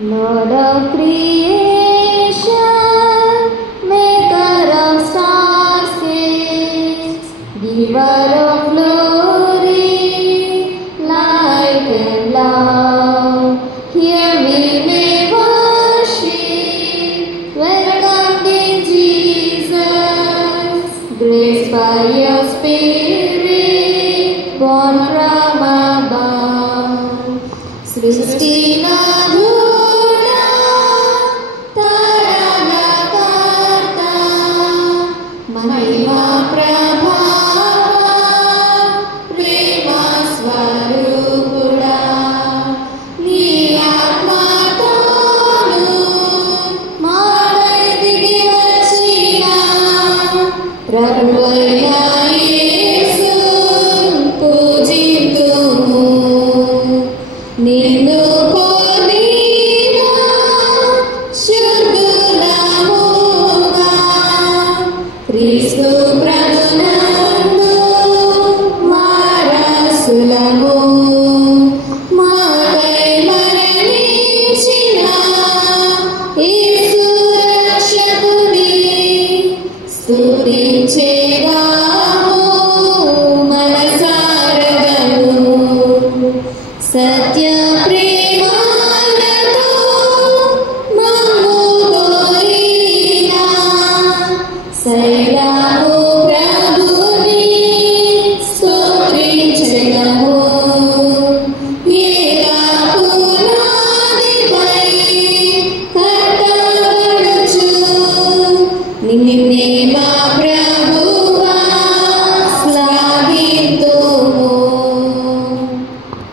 Lord of creation, maker of stars, giver of glory, light and love, here we may worship, welcomed in Jesus, graced by your Spirit, born from above. Srishti-Nadhuda, Taranakata, Mahima Prabhava, Prema Swarupuda, Ni Atmatonu, Madai Digi Vachina, Prabhuvaina Yesu, Pujintumu, Ninnu పొందిన శుద్ధులముగా క్రీస్తు ప్రభునందు వారసులము మాకై మరణించిన యేసు రక్షకుని స్తుతించెదాము మనసారగను సత్య ప్రియ